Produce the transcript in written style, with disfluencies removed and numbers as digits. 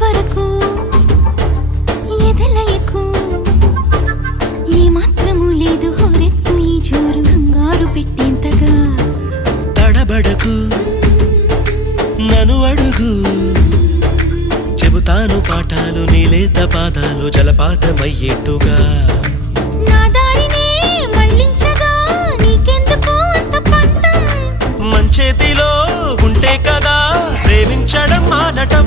వరకు ఎదలయకు ఏ మాత్రము లేదు హోరెత్తు ఈ జోరు కంగారు పెట్టేంతగా తడబడకు నన్ను అడుగు చెబుతాను పాఠాలు నీలేత పాదాలు జలపాతమయ్యేట్టుగా నా దారినే మళ్ళించగా నీకెందుకు అంత పంతం మంచేతిలో ఉంటే కదా ప్రేమించడం మానటం